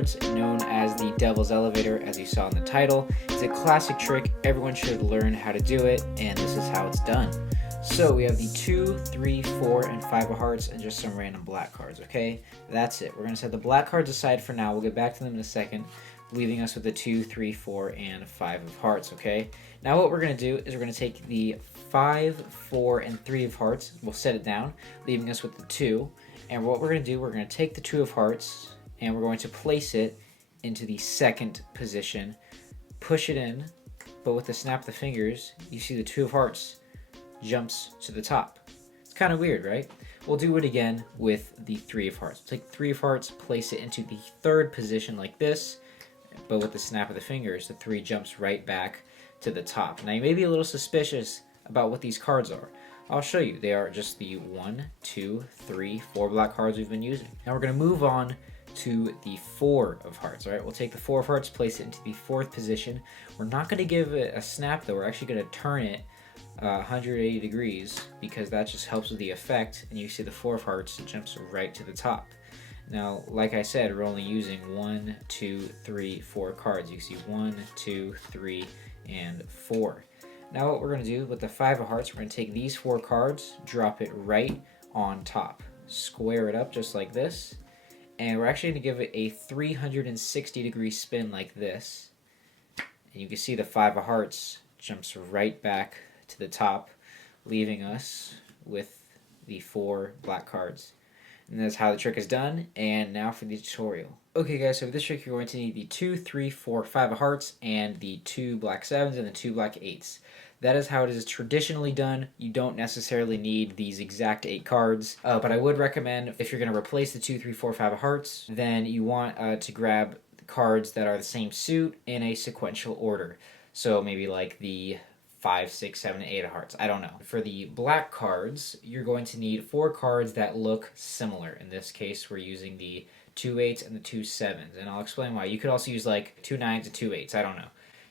cards, known as the Devil's Elevator, as you saw in the title. It's a classic trick. Everyone should learn how to do it, and this is how it's done. So we have the 2, 3, 4, and 5 of hearts, and just some random black cards, okay? That's it. We're going to set the black cards aside for now. We'll get back to them in a second, leaving us with the 2, 3, 4, and 5 of hearts, okay? Now what we're going to do is we're going to take the 5, 4, and 3 of hearts. We'll set it down, leaving us with the 2. And what we're going to do, we're going to take the 2 of hearts, and we're going to place it into the second position, push it in, but with the snap of the fingers, you see the 2 of hearts jumps to the top. It's kind of weird, right? We'll do it again with the 3 of hearts. Take 3 of hearts, place it into the third position like this, but with the snap of the fingers, the 3 jumps right back to the top. Now you may be a little suspicious about what these cards are. I'll show you. They are just the 1, 2, 3, 4 black cards we've been using. Now we're going to move on to the 4 of hearts. All right, we'll take the 4 of hearts, place it into the 4th position. We're not going to give it a snap though. We're actually going to turn it 180 degrees because that just helps with the effect. And you see the 4 of hearts jumps right to the top. Now, like I said, we're only using 1, 2, 3, 4 cards. You see 1, 2, 3, and 4. Now what we're going to do with the 5 of hearts, we're going to take these 4 cards, drop it right on top, square it up just like this, and we're actually going to give it a 360 degree spin like this. And you can see the 5 of hearts jumps right back to the top, leaving us with the 4 black cards. And that's how the trick is done. And now for the tutorial. Okay guys, so for this trick you're going to need the 2, 3, 4, 5 of hearts and the 2 black 7s and the 2 black 8s. That is how it is traditionally done. You don't necessarily need these exact 8 cards, but I would recommend if you're going to replace the 2, 3, 4, 5 of hearts, then you want to grab cards that are the same suit in a sequential order. So maybe like the 5, 6, 7, 8 of hearts. I don't know. For the black cards, you're going to need 4 cards that look similar. In this case, we're using the 2 8s and the 2 7s, and I'll explain why. You could also use like 2 9s and 2 8s. I don't know.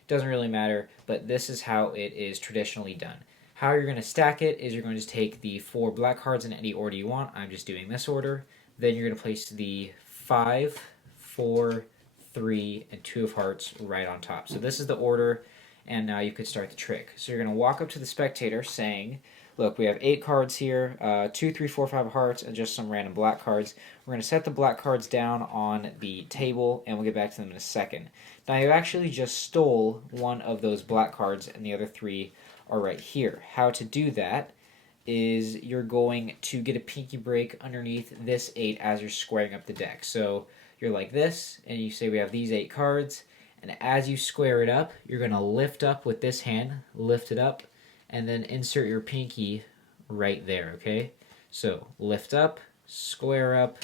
Doesn't really matter, but this is how it is traditionally done. How you're going to stack it is you're going to take the 4 black cards in any order you want. I'm just doing this order. Then you're going to place the 5, 4, 3, and 2 of hearts right on top. So this is the order, and now you could start the trick. So you're going to walk up to the spectator saying, look, we have 8 cards here, 2, 3, 4, 5 of hearts, and just some random black cards. We're going to set the black cards down on the table, and we'll get back to them in a second. Now, you actually just stole one of those black cards, and the other 3 are right here. How to do that is you're going to get a pinky break underneath this 8 as you're squaring up the deck. So you're like this, and you say we have these 8 cards, and as you square it up, you're going to lift up with this hand, lift it up, and then insert your pinky right there, okay? So lift up, square up,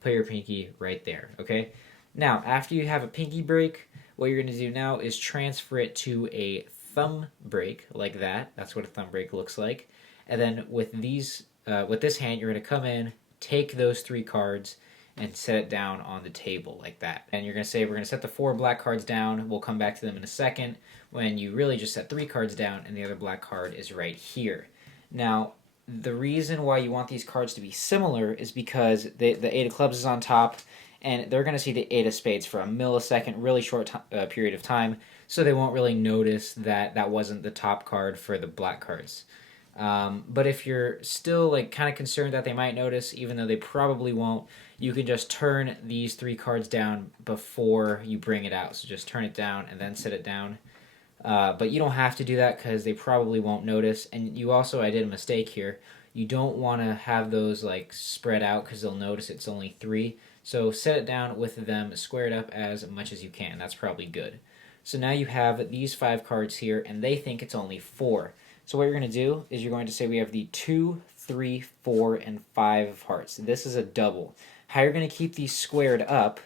put your pinky right there, okay? Now, after you have a pinky break, what you're going to do now is transfer it to a thumb break like that. That's what a thumb break looks like. And then with this hand, you're going to come in, take those 3 cards, and set it down on the table like that. And you're going to say, we're going to set the 4 black cards down. We'll come back to them in a second, when you really just set 3 cards down and the other black card is right here. Now, the reason why you want these cards to be similar is because the 8 of clubs is on top, and they're going to see the 8 of spades for a millisecond, really short period of time, so they won't really notice that that wasn't the top card for the black cards. But if you're still like kind of concerned that they might notice, even though they probably won't, you can just turn these 3 cards down before you bring it out. So just turn it down and then set it down. But you don't have to do that because they probably won't notice. And you also, I did a mistake here. You don't want to have those like spread out because they'll notice it's only 3. So set it down with them squared up as much as you can. That's probably good. So now you have these 5 cards here, and they think it's only 4. So what you're going to do is you're going to say we have the 2, 3, 4, and 5 of hearts. This is a double. How you're going to keep these squared up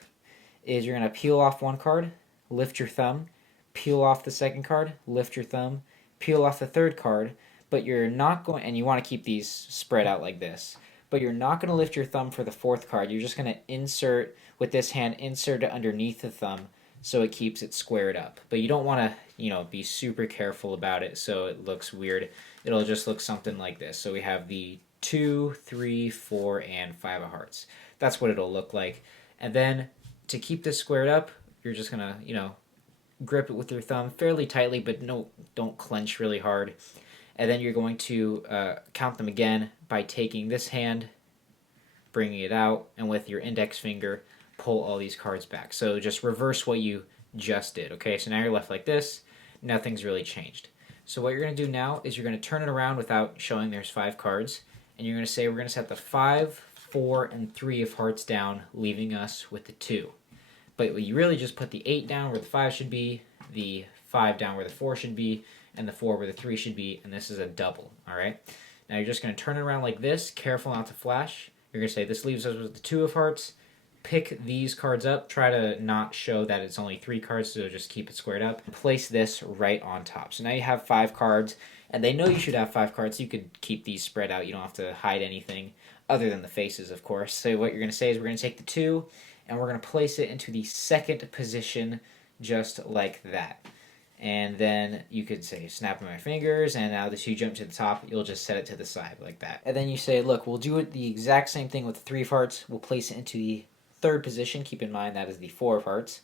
is you're going to peel off 1 card, lift your thumb, peel off the 2nd card, lift your thumb, peel off the 3rd card, but you're not going, and you want to keep these spread out like this, but you're not going to lift your thumb for the 4th card. You're just going to insert, with this hand, insert it underneath the thumb so it keeps it squared up. But you don't want to, be super careful about it so it looks weird. It'll just look something like this. So we have the 2, 3, 4, and 5 of hearts. That's what it'll look like. And then to keep this squared up, you're just gonna, grip it with your thumb fairly tightly, but no, don't clench really hard. And then you're going to count them again by taking this hand, bringing it out, and with your index finger, pull all these cards back. So just reverse what you just did, okay? So now you're left like this. Nothing's really changed. So what you're going to do now is you're going to turn it around without showing there's 5 cards, and you're going to say we're going to set the 5, 4, and 3 of hearts down, leaving us with the 2. But you really just put the 8 down where the 5 should be, the 5 down where the 4 should be, and the 4 where the 3 should be, and this is a double, all right? Now you're just going to turn it around like this, careful not to flash. You're going to say this leaves us with the 2 of hearts. Pick these cards up. Try to not show that it's only 3 cards, so just keep it squared up. Place this right on top. So now you have 5 cards, and they know you should have 5 cards, so you could keep these spread out. You don't have to hide anything other than the faces, of course. So what you're going to say is we're going to take the 2, and we're going to place it into the second position just like that. And then you could say snapping my fingers, and now the 2 jump to the top. You'll just set it to the side like that. And then you say, look, we'll do it the exact same thing with the 3 of hearts. We'll place it into the third position. Keep in mind that is the 4 of hearts.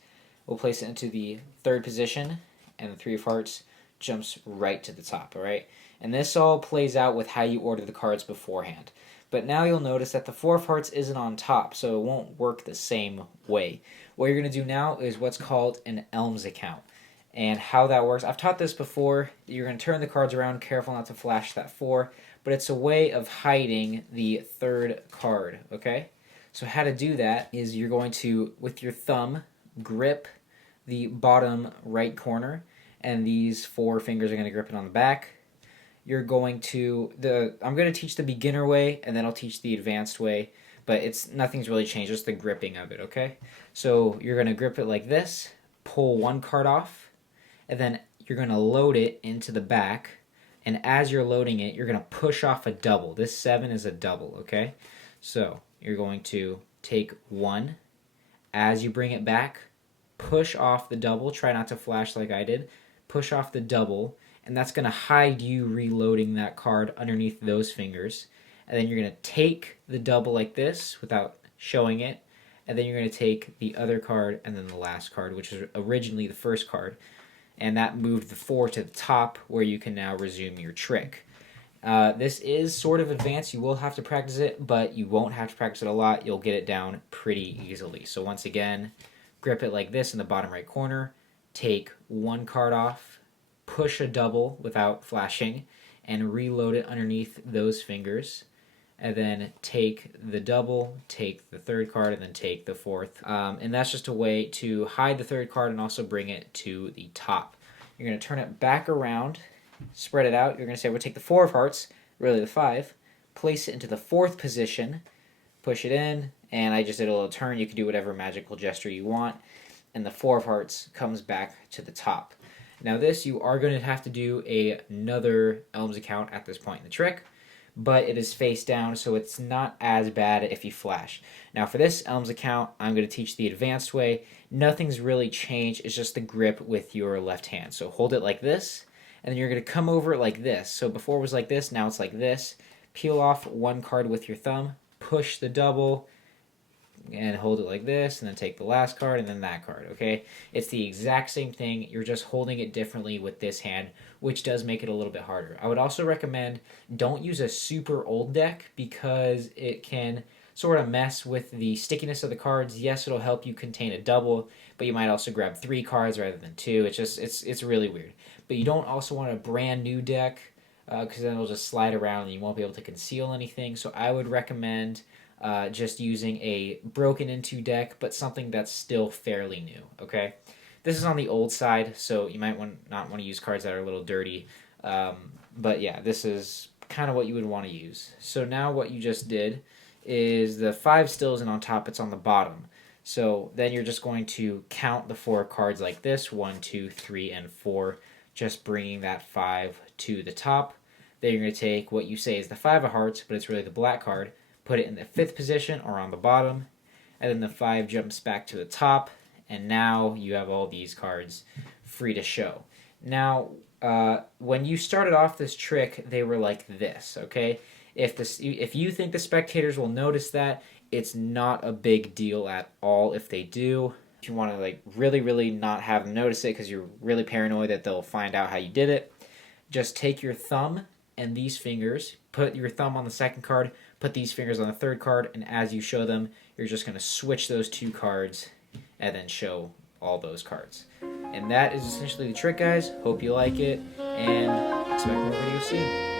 We'll place it into the third position, and the 3 of hearts jumps right to the top, all right? And this all plays out with how you order the cards beforehand. But now you'll notice that the 4 of hearts isn't on top, so it won't work the same way. What you're going to do now is what's called an Elms account. And how that works, I've taught this before. You're going to turn the cards around, careful not to flash that 4, but it's a way of hiding the third card, okay? So how to do that is you're going to, with your thumb, grip the bottom right corner, and these 4 fingers are going to grip it on the back. You're going to, I'm going to teach the beginner way, and then I'll teach the advanced way, but nothing's really changed, just the gripping of it, okay? So you're going to grip it like this, pull 1 card off, and then you're going to load it into the back, and as you're loading it, you're going to push off a double. This 7 is a double, okay? So you're going to take 1. As you bring it back, push off the double. Try not to flash like I did. Push off the double, and that's going to hide you reloading that card underneath those fingers. And then you're going to take the double like this without showing it, and then you're going to take the other card and then the last card, which is originally the first card. And that moved the 4 to the top, where you can now resume your trick. This is sort of advanced. You will have to practice it, but you won't have to practice it a lot. You'll get it down pretty easily. So once again, grip it like this in the bottom right corner, take 1 card off, push a double without flashing, and reload it underneath those fingers. And then take the double, take the third card, and then take the 4th. And that's just a way to hide the third card and also bring it to the top. You're going to turn it back around, spread it out. You're going to say, we'll take the 4 of hearts, really the 5, place it into the 4th position, push it in, and I just did a little turn. You can do whatever magical gesture you want, and the 4 of hearts comes back to the top. Now this, you are going to have to do another Elms account at this point in the trick, but it is face down, so it's not as bad if you flash. Now for this Elms account, I'm going to teach the advanced way. Nothing's really changed. It's just the grip with your left hand. So hold it like this, and then you're going to come over it like this. So before it was like this, now it's like this. Peel off 1 card with your thumb, push the double, and hold it like this, and then take the last card and then that card, okay? It's the exact same thing. You're just holding it differently with this hand, which does make it a little bit harder. I would also recommend don't use a super old deck because it can sort of mess with the stickiness of the cards. Yes, it'll help you contain a double, but you might also grab 3 cards rather than 2. It's really weird. But you don't also want a brand new deck because then it'll just slide around and you won't be able to conceal anything. So I would recommend just using a broken into deck, but something that's still fairly new, okay? This is on the old side, so you might not want to use cards that are a little dirty. But yeah, this is kind of what you would want to use. So now what you just did is the 5 still isn't on top, it's on the bottom. So then you're just going to count the 4 cards like this, 1, 2, 3, and 4, just bringing that 5 to the top. Then you're going to take what you say is the 5 of hearts, but it's really the black card, put it in the 5th position or on the bottom, and then the 5 jumps back to the top, and now you have all these cards free to show. Now, when you started off this trick, they were like this, okay? If you think the spectators will notice that, It's not a big deal at all if they do. If you want to like really not have them notice it because you're really paranoid that they'll find out how you did it, just take your thumb and these fingers, put your thumb on the second card, put these fingers on the third card, and as you show them, you're just going to switch those two cards and then show all those cards. And that is essentially the trick, guys. Hope you like it, and expect more videos soon.